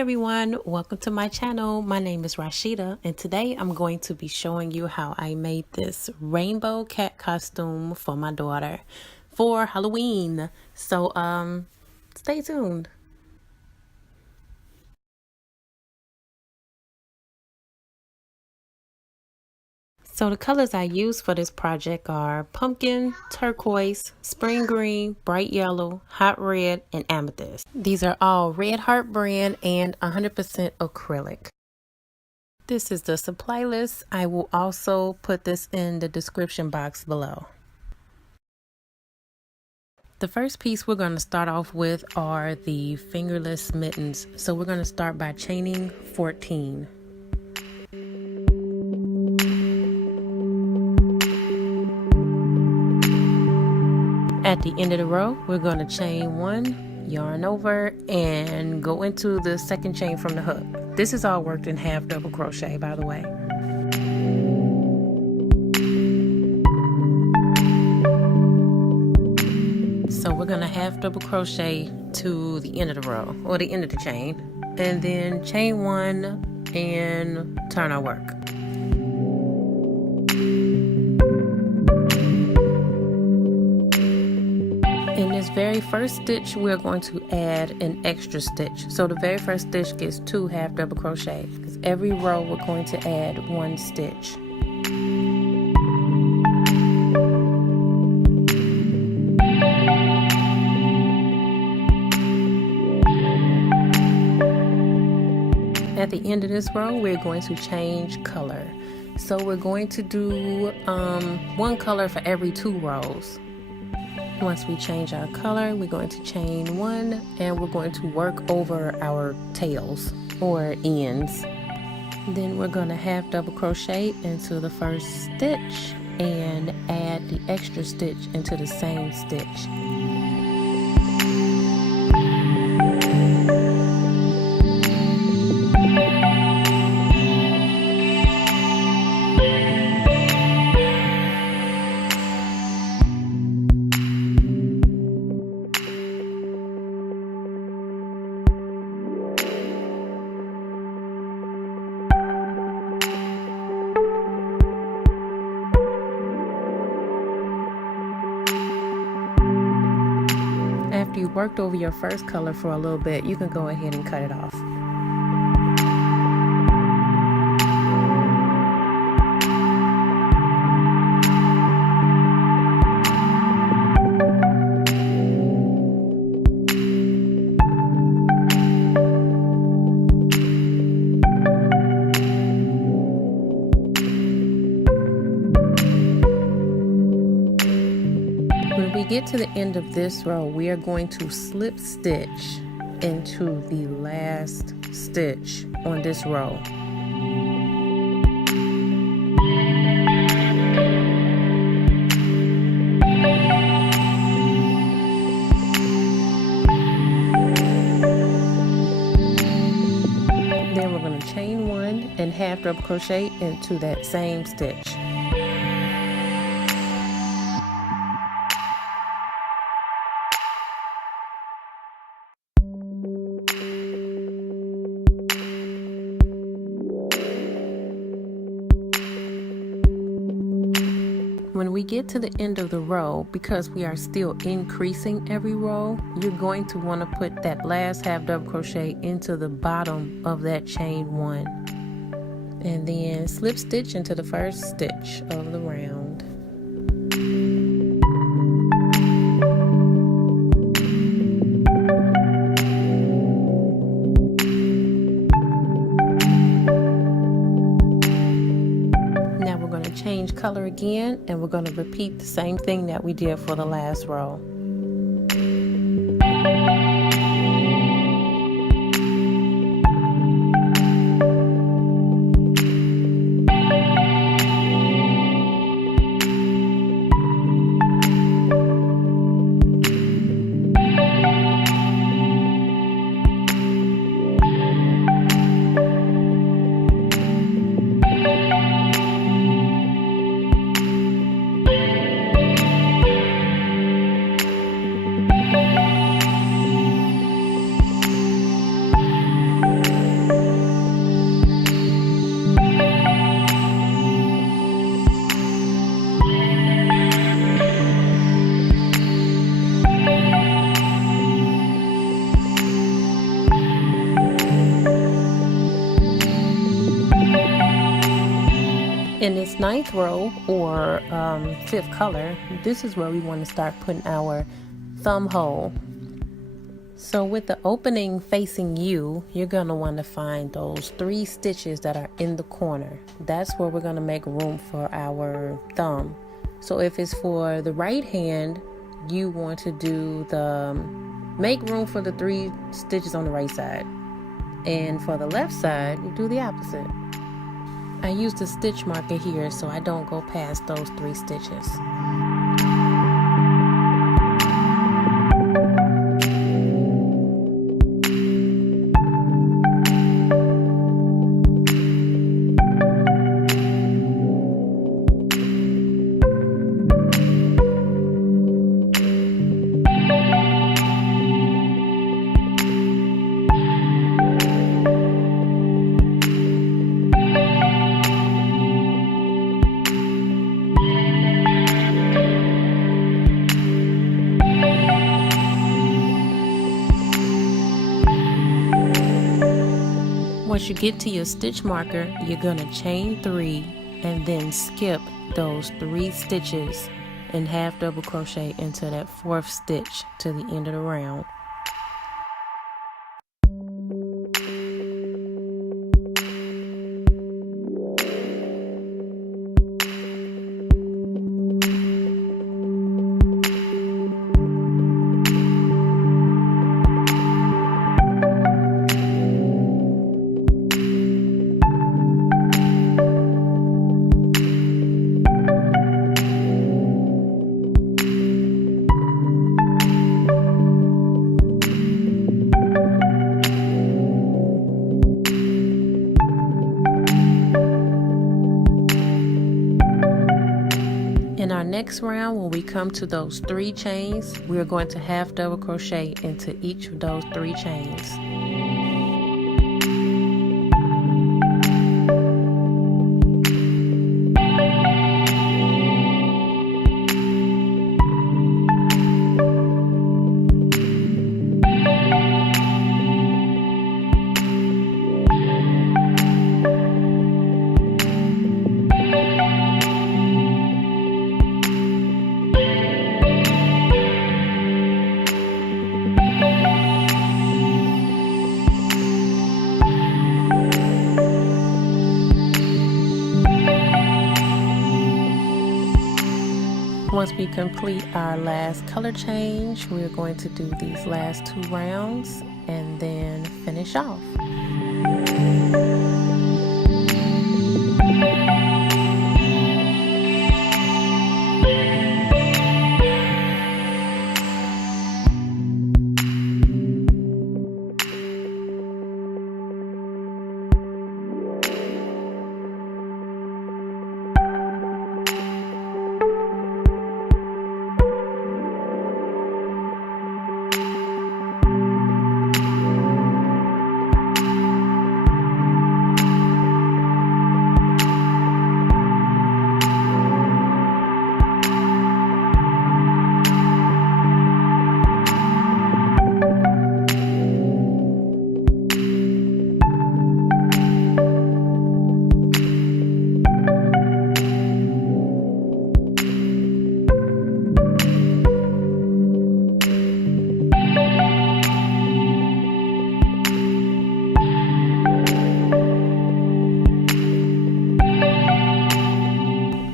everyone, welcome to my channel. My name is Rashida and today I'm going to be showing you how I made this rainbow cat costume for my daughter for Halloween. So stay tuned. So the colors I used for this project are pumpkin, turquoise, spring green, bright yellow, hot red, and amethyst. These are all Red Heart brand and 100% acrylic. This is the supply list. I will also put this in the description box below. The first piece we're going to start off with are the fingerless mittens. So we're going to start by chaining 14. At the end of the row, we're going to chain 1, yarn over, and go into the second chain from the hook. This is all worked in half double crochet, by the way. So we're going to half double crochet to the end of the row, or the end of the chain, and then chain 1 and turn our work. In this very first stitch, we're going to add an extra stitch. So the very first stitch gets 2 half double crochet, because every row we're going to add 1 stitch. At the end of this row, we're going to change color. So we're going to do 1 color for every 2 rows. Once we change our color, we're going to chain 1 and we're going to work over our tails or ends. Then we're going to half double crochet into the first stitch and add the extra stitch into the same stitch. After you worked over your first color for a little bit, you can go ahead and cut it off. When we get to the end of this row, we are going to slip stitch into the last stitch on this row. Then we're going to chain 1 and half double crochet into that same stitch. When we get to the end of the row, because we are still increasing every row, you're going to want to put that last half double crochet into the bottom of that chain 1 and then slip stitch into the first stitch of the round. Change color again, and we're going to repeat the same thing that we did for the last row. In this 9th row, or 5th color, this is where we want to start putting our thumb hole. So with the opening facing you, you're going to want to find those 3 stitches that are in the corner. That's where we're going to make room for our thumb. So if it's for the right hand, you want to do make room for the 3 stitches on the right side. And for the left side, you do the opposite. I used a stitch marker here so I don't go past those 3 stitches. Once you get to your stitch marker, you're going to chain 3 and then skip those 3 stitches and half double crochet into that 4th stitch to the end of the round. In our next round, when we come to those 3 chains, we are going to half double crochet into each of those 3 chains. Once we complete our last color change, we're going to do these last 2 rounds and then finish off.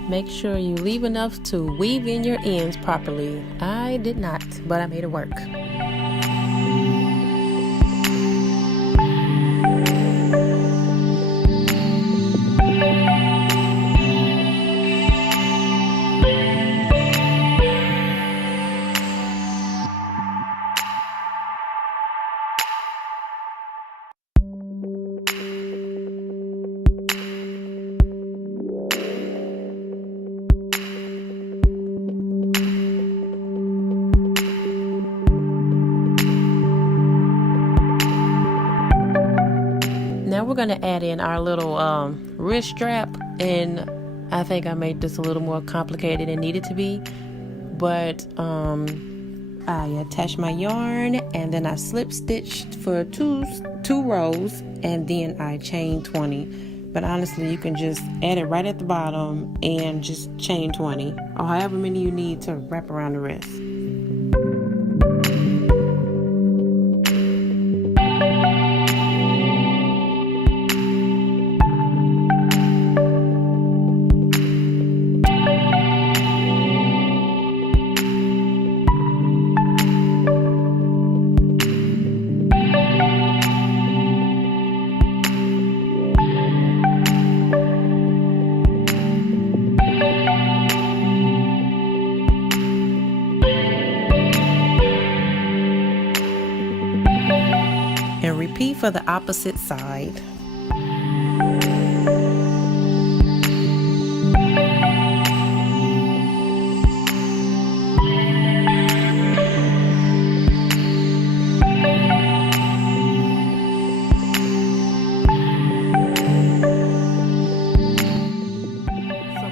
Make sure you leave enough to weave in your ends properly. I did not, but I made it work. Now we're going to add in our little wrist strap, and I think I made this a little more complicated than it needed to be, but I attached my yarn and then I slip stitched for two rows, and then I chain 20. but honestly you can just add it right at the bottom and just chain 20 or however many you need to wrap around the wrist. And repeat for the opposite side. So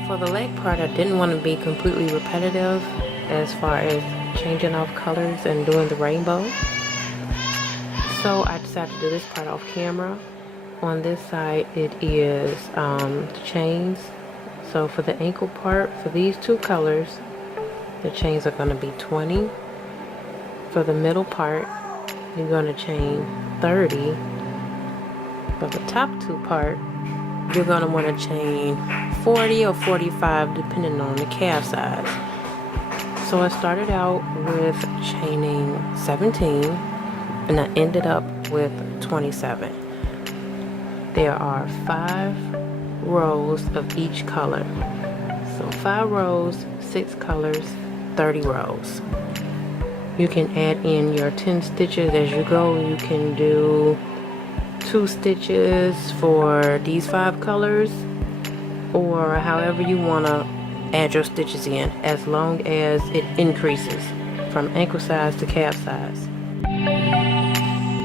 for the leg part, I didn't want to be completely repetitive as far as changing off colors and doing the rainbow. So I decided to do this part off camera. On this side it is chains. So for the ankle part, for these two colors, the chains are going to be 20. For the middle part, you're going to chain 30. For the top two part, you're going to want to chain 40 or 45 depending on the calf size. So I started out with chaining 17 and I ended up with 27. There are 5 rows of each color. So 5 rows, 6 colors, 30 rows. You can add in your 10 stitches as you go. You can do 2 stitches for these 5 colors, or however you want to add your stitches in, as long as it increases from ankle size to calf size.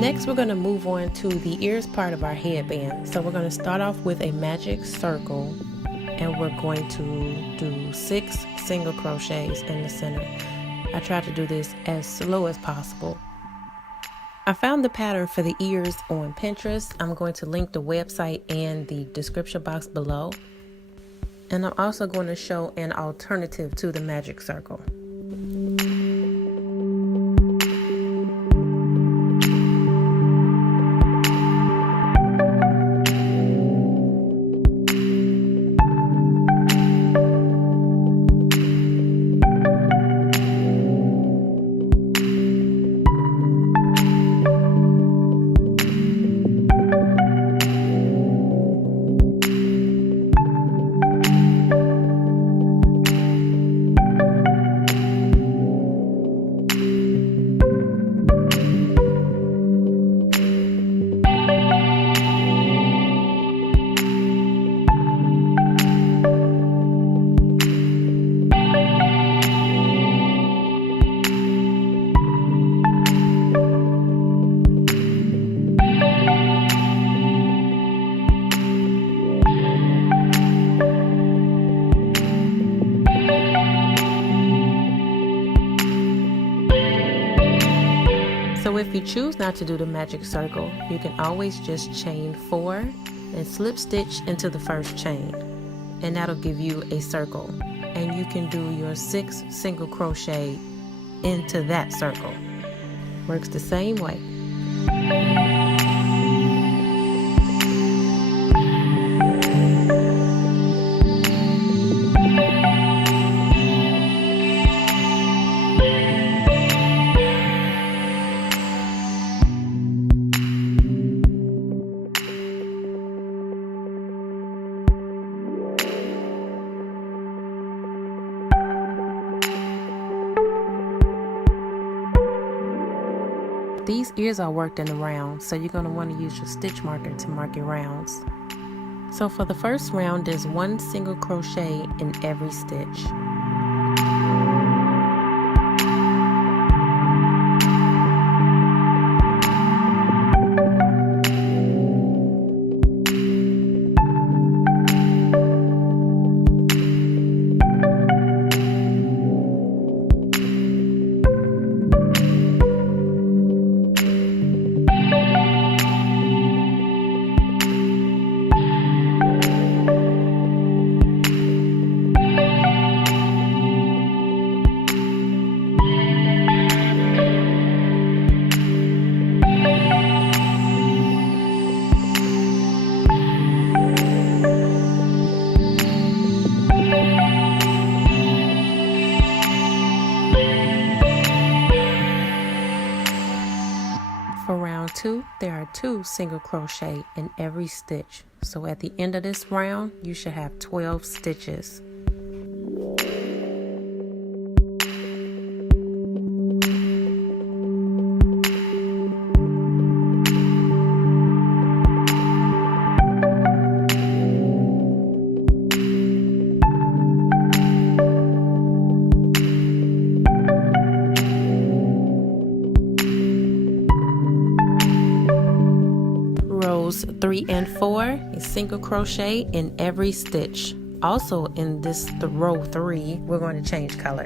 Next, we're going to move on to the ears part of our headband. So we're going to start off with a magic circle, and we're going to do 6 single crochets in the center. I tried to do this as slow as possible. I found the pattern for the ears on Pinterest. I'm going to link the website in the description box below. And I'm also going to show an alternative to the magic circle. So if you choose not to do the magic circle, you can always just chain 4 and slip stitch into the first chain, and that'll give you a circle, and you can do your 6 single crochet into that circle. Works the same way. These ears are worked in the round, so you're going to want to use your stitch marker to mark your rounds. So for the first round, there's 1 single crochet in every stitch. have 2 single crochet in every stitch. So at the end of this round, you should have 12 stitches. Rows 3 and 4 is single crochet in every stitch. Also in this row 3, we're going to change color.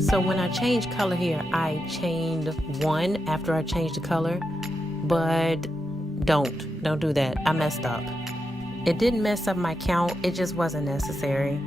So when I change color here, I chained 1 after I changed the color, but don't do that. I messed up. It didn't mess up my count, it just wasn't necessary.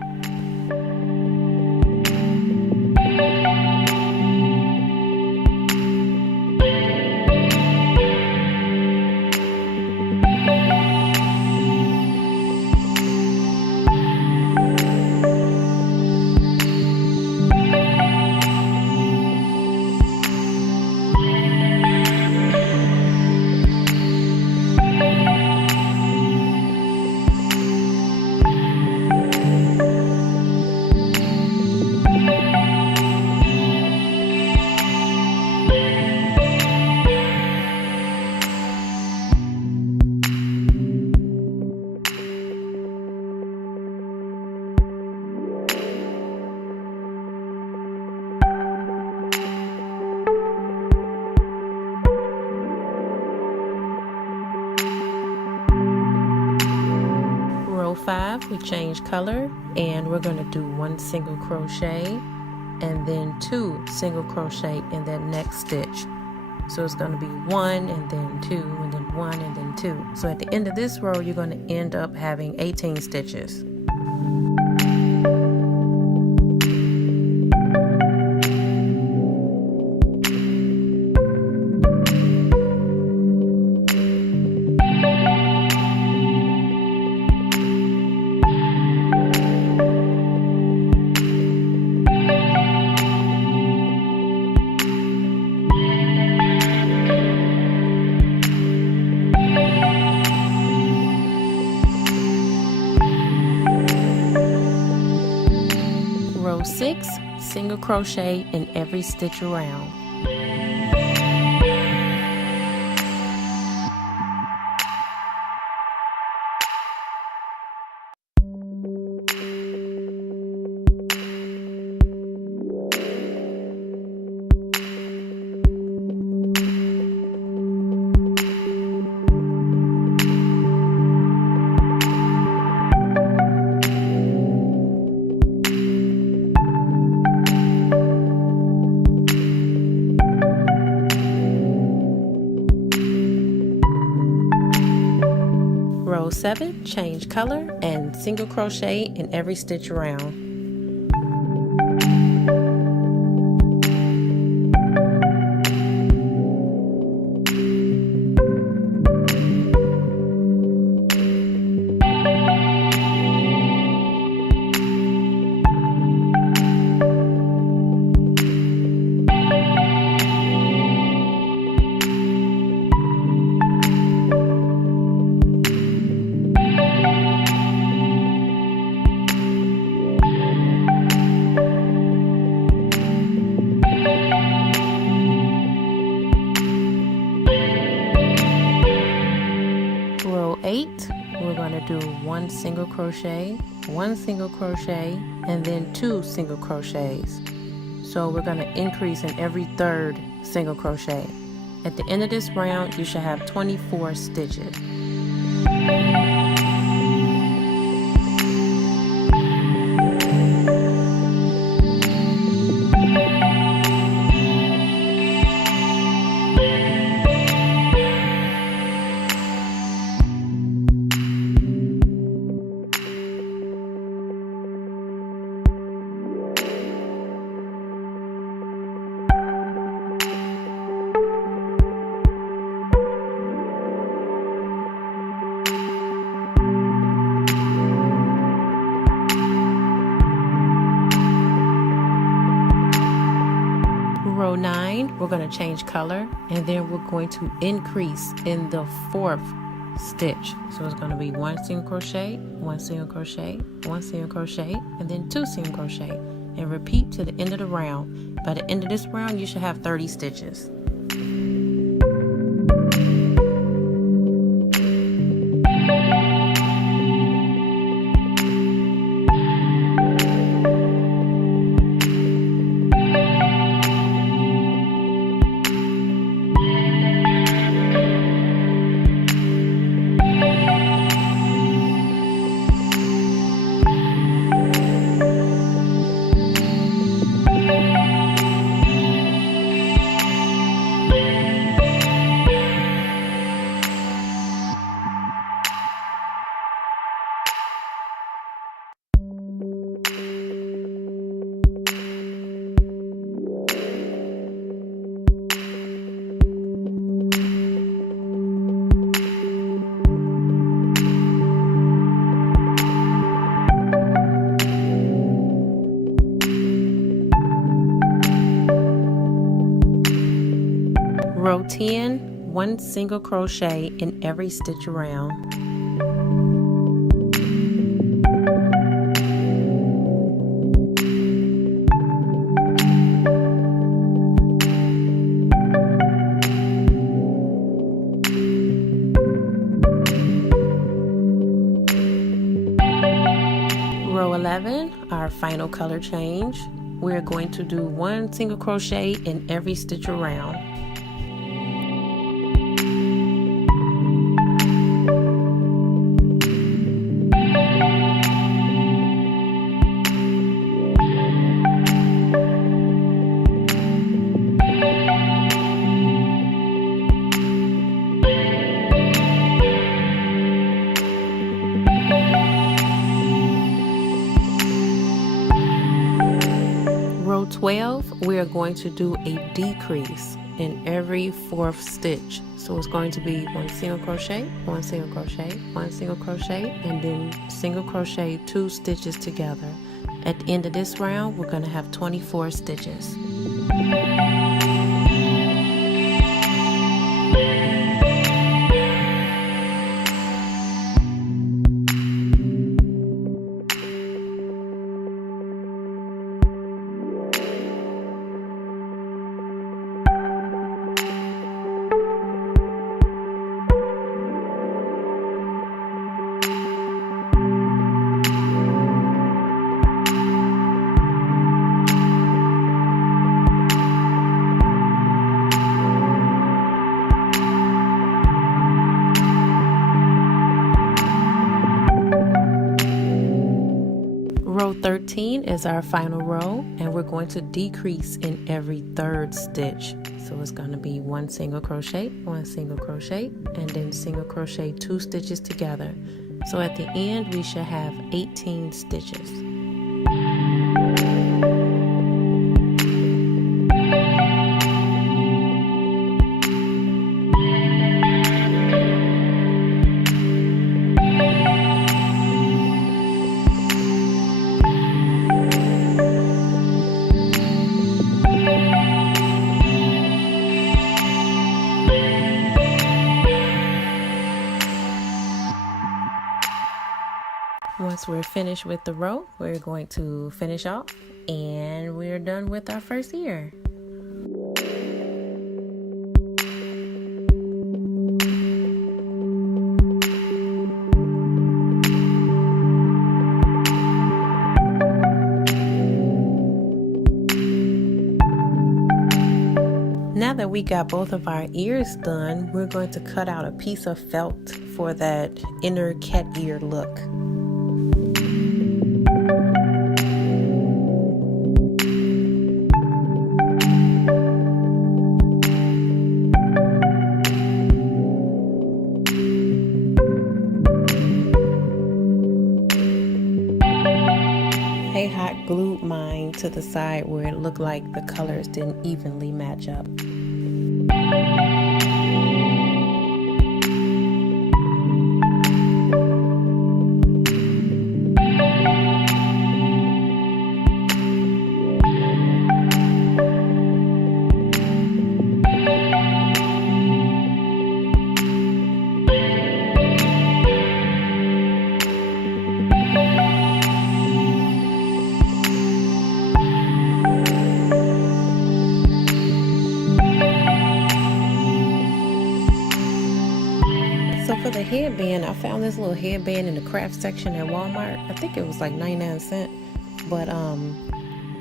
Row 5, we change color, and we're going to do 1 single crochet and then 2 single crochet in that next stitch. So it's going to be 1 and then 2 and then 1 and then 2. So at the end of this row, you're going to end up having 18 stitches. Row 6, single crochet in every stitch around. Row 7, change color and single crochet in every stitch around. Row 8, we're going to do 1 single crochet, 1 single crochet, and then 2 single crochets. So we're going to increase in every 3rd single crochet. At the end of this round, you should have 24 stitches. we're going to change color, and then we're going to increase in the 4th stitch. So it's going to be 1 single crochet, 1 single crochet, 1 single crochet, and then 2 single crochet, and repeat to the end of the round. By the end of this round, you should have 30 stitches. Row 10, 1 single crochet in every stitch around. Row 11, our final color change. We're going to do 1 single crochet in every stitch around. Row 12, we are going to do a decrease in every 4th stitch. So it's going to be 1 single crochet, 1 single crochet, 1 single crochet, and then single crochet 2 stitches together. At the end of this round, we're going to have 24 stitches. Row 13 is our final row, and we're going to decrease in every 3rd stitch. So it's going to be 1 single crochet, 1 single crochet, and then single crochet 2 stitches together. So at the end, we should have 18 stitches. Once we're finished with the row, we're going to finish off, and we're done with our first ear. Now that we got both of our ears done, we're going to cut out a piece of felt for that inner cat ear look. I hot glued mine to the side where it looked like the colors didn't evenly match up. headband. I found this little headband in the craft section at Walmart. I think it was like 99 cents. But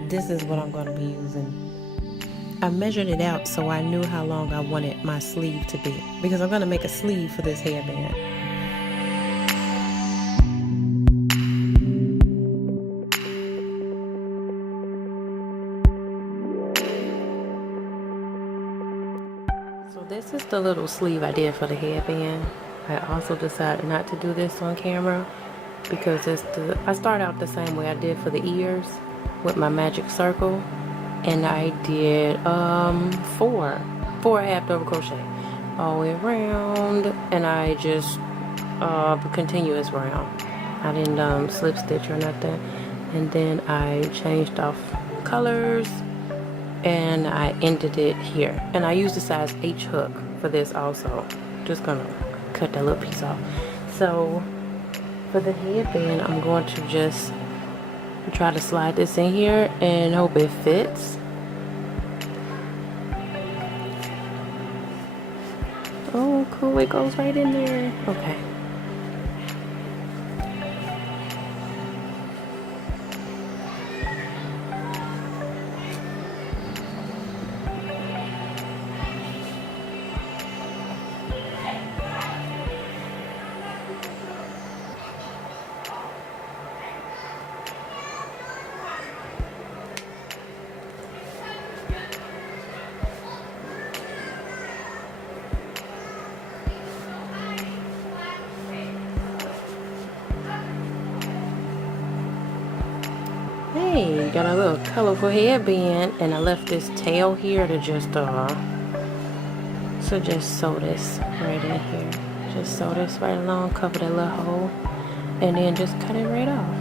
this is what I'm going to be using. I measured it out so I knew how long I wanted my sleeve to be, because I'm going to make a sleeve for this headband. So this is the little sleeve I did for the headband. I also decided not to do this on camera because I start out the same way I did for the ears with my magic circle, and I did four half double crochet all the way around, and I just continuous round. I didn't slip stitch or nothing, and then I changed off colors and I ended it here, and I used the size H hook for this also. Just gonna cut that little piece off. So for the headband, I'm going to just try to slide this in here and hope it fits. Oh cool, it goes right in there. Okay. Hey, got a little colorful headband, and I left this tail here to just sew this right in here. Just sew this right along, cover that little hole, and then just cut it right off.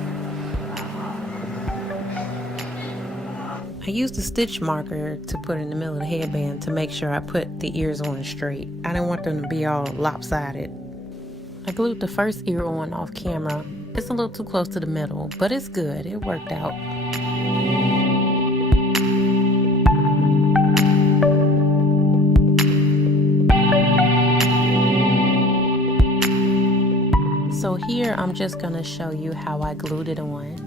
I used a stitch marker to put in the middle of the headband to make sure I put the ears on straight. I didn't want them to be all lopsided. I glued the first ear on off camera. It's a little too close to the middle, but it's good. It worked out. So here I'm just gonna show you how I glued it on.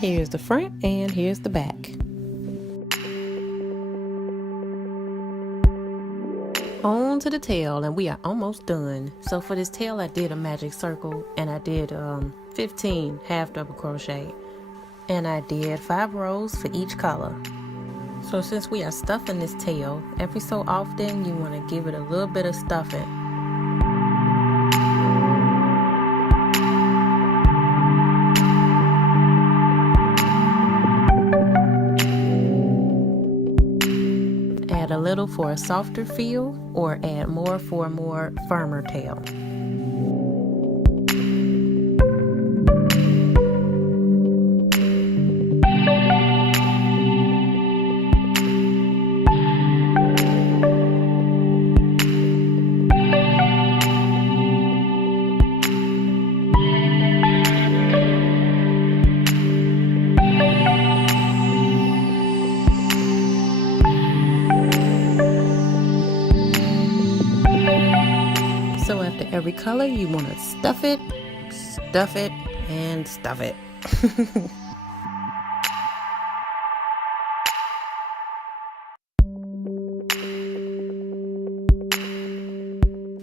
Here's the front and here's the back. On to the tail, and we are almost done. So for this tail I did a magic circle, and I did 15 half double crochet, and I did 5 rows for each color. So since we are stuffing this tail, every so often you want to give it a little bit of stuffing. Add a little for a softer feel, or add more for a more firmer tail. So after every color, you want to stuff it, and stuff it.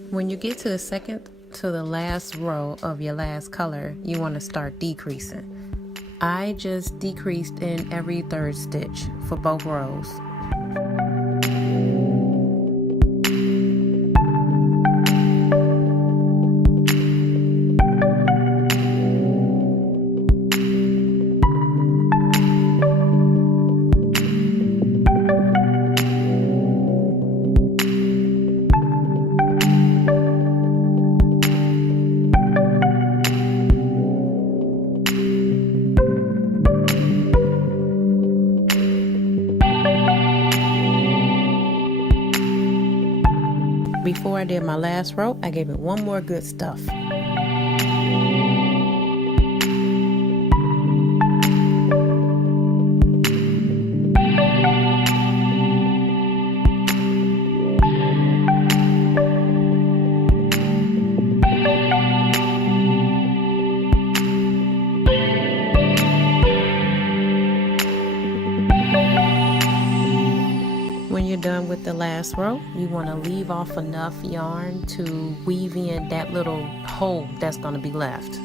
When you get to the second to the last row of your last color, you want to start decreasing. I just decreased in every 3rd stitch for both rows. before I did my last row, I gave it one more good stuff. When you're done with the last row, you want to leave off enough yarn to weave in that little hole that's going to be left.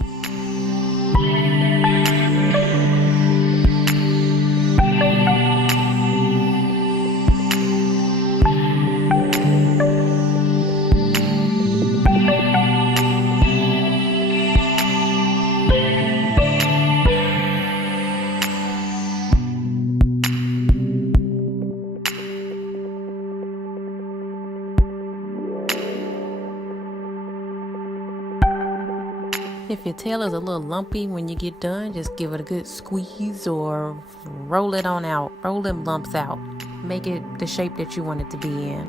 If your tail is a little lumpy when you get done, just give it a good squeeze or roll it on out. Roll them lumps out. Make it the shape that you want it to be in.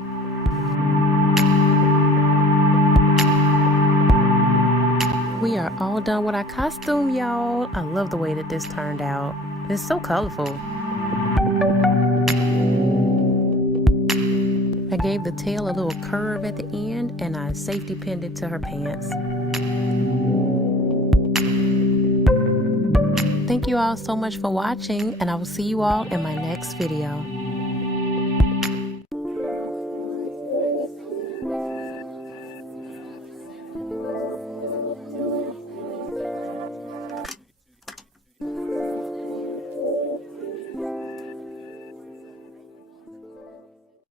We are all done with our costume, y'all. I love the way that this turned out. It's so colorful. I gave the tail a little curve at the end and I safety pinned it to her pants. Thank you all so much for watching, and I will see you all in my next video.